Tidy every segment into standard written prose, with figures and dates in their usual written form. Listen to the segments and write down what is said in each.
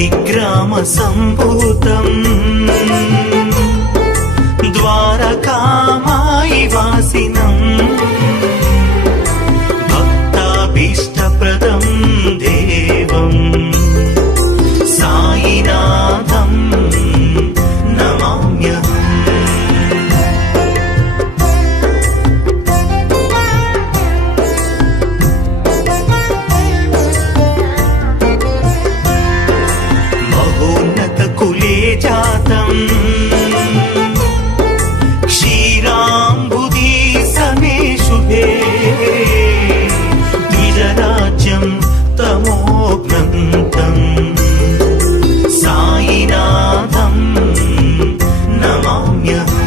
प्रतिग्राम सम्भूतम् द्वारकामायि वासिनम् भक्ताभीष्टप्रदं देवम् साईनाथं नमाम्यहम्। महोन्नतकुले जातम् क्षीराम्बुदी समे शुभे द्विजराज्यं तमोघ्नन्तम् साईनाथं नमाम्यहम्।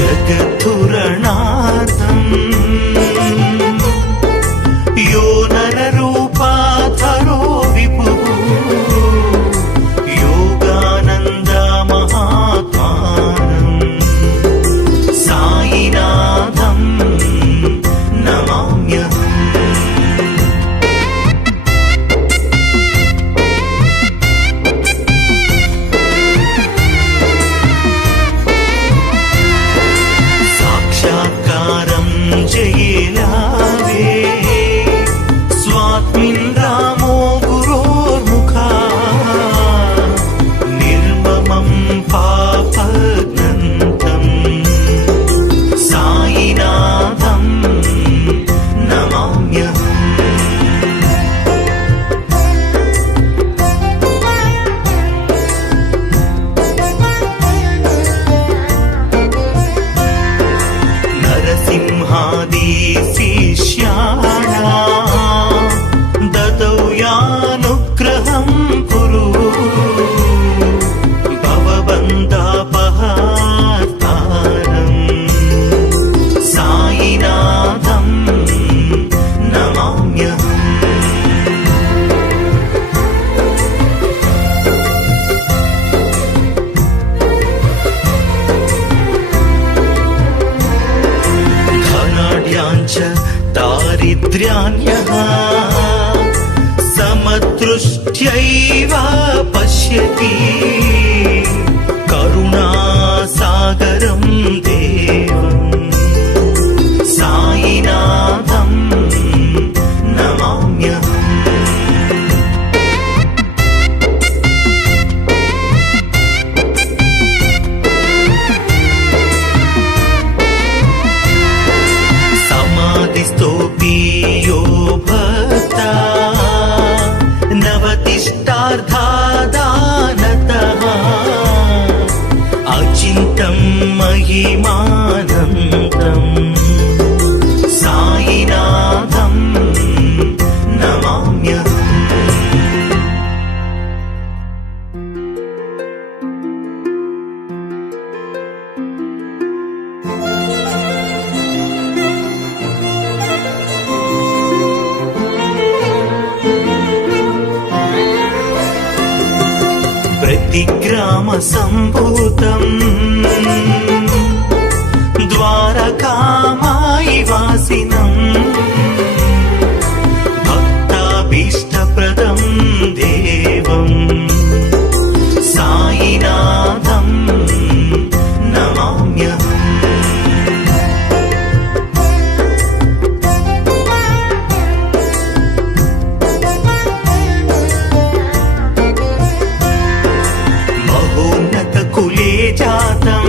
जगद्धुरणार्थम् यो नररूपाधरो विभुः योगानन्दा महात्मानम् साईनाथं नमाम्यहम्। साक्षात्कारं जयेलावे स्वात्मिन् रामो गुरोर्मुखात् निर्ममं पापघ्नन्तं साईनाथं नमाम्यहम्। नरसिंहादिशिष्याणां ददौ यानुग्रहं कुरु भवबन्धापहार्तारम् साईनाथं नमाम्यहम्। धनाढ्याञ्च दारिद्र्यान्यः समदृष्ट्यैव पश्यति करुणासागरं देवं साईनाथं नमाम्यहम्। समाधिस्थोऽपि यो भक्ता नवतिष्ठार्धादानतः अचिन्तं महिमानन्दं साईनाथं नमाम्यहम्। प्रतिग्राम सम्भूतम् द्वारकामायि वासिनम् भक्ताभीष्टप्रदं देवम् साईनाथं नमाम्यहम्। महोन्नतकुले जातम्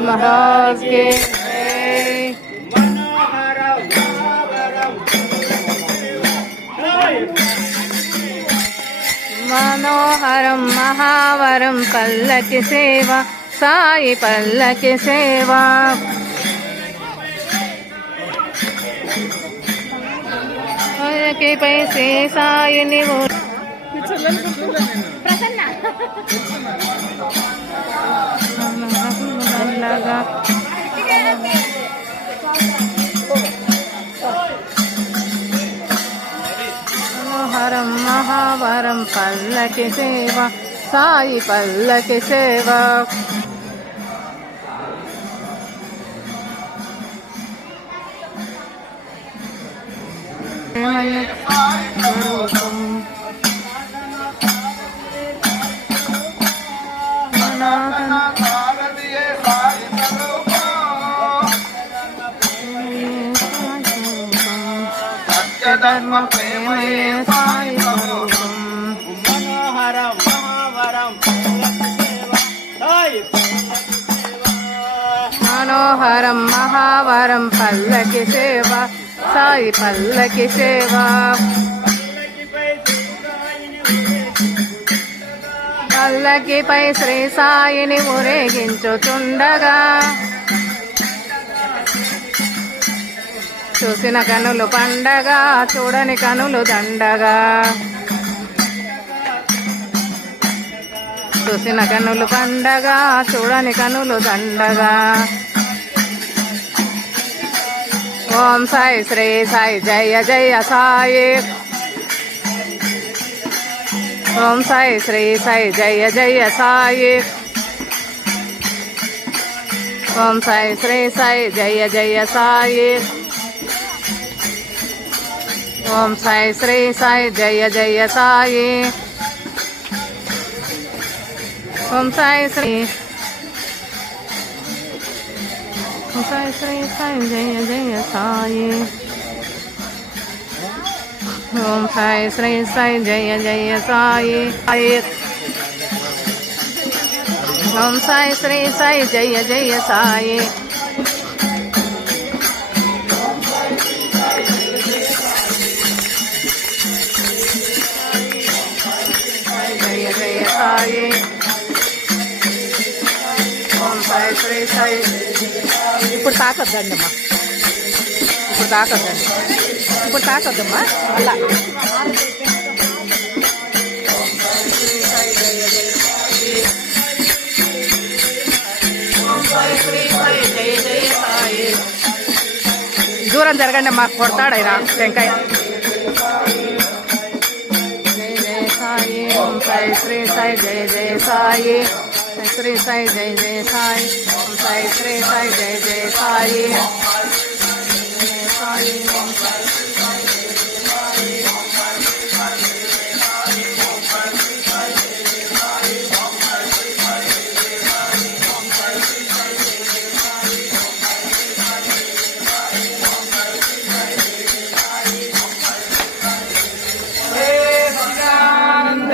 महाराज के मनोहरं महावरं पल्लकी सेवा साई पल्लकी सेवा के पैसे साई निवो मनोहरं महावरं पल्लकी सेवा साई पल्लकी सेवा धर्म प्रेमये साई स्वरूपम् मनोहरं महावरं मनोहरं महावरं पल्लकी सेवा साई पल्लकी सेवा పల్లకిపై శ్రీ సాయిని ఊరేగించుచుండగా చూసిన కనులు పండగ చూడని కనులు దండగా చూసిన కనులు పండగ చూడని కనులు దండగా ఓం సాయి శ్రీ సాయి జయ జయ సాయి ఓం సాయి శ్రీ సాయి జయ జయ సాయి ఓం సాయి శ్రీ సాయి జయ జయ సాయి ఓం సాయి శ్రీ సాయి జయ జయ సాయి ఓం సాయి శ్రీ ఓం సాయి శ్రీ సాయి జయ జయ సాయి ఓం సాయి శ్రీ సాయి జయ జయ సాయి ఓం సాయి శ్రీ సాయి జయ జయ సాయి జయ జయ సాయి ఓం సాయి శ్రీ సాయి ఇప్పుడు తాకొద్దండి అమ్మా ఇప్పుడు తాకొద్దండి ఇప్పుడు తాకొద్దమ్మా అలా దూరం జరగండి అమ్మా కొడతాడు ఆయన టెంకాయ జయ జయ సాయి ఓం సాయి శ్రీ సాయి జయ జయ సాయి శ్రీ సాయి జయ జయ సాయి ఓం సాయి శ్రీ సాయి జయ జయ సాయి సాయి ఓం సాయి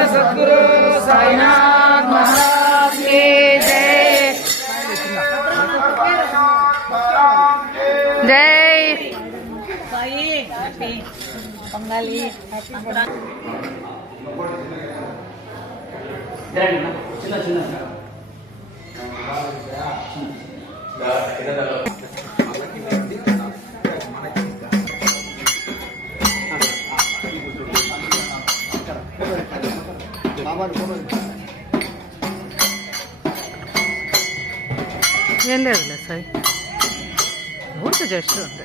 सद्गुरु साईनाथ महाराज की जय जय साई हैप्पी बंगाली हैप्पी ఏం లేదులే సాయి ఊరికి జస్ట్ అంతే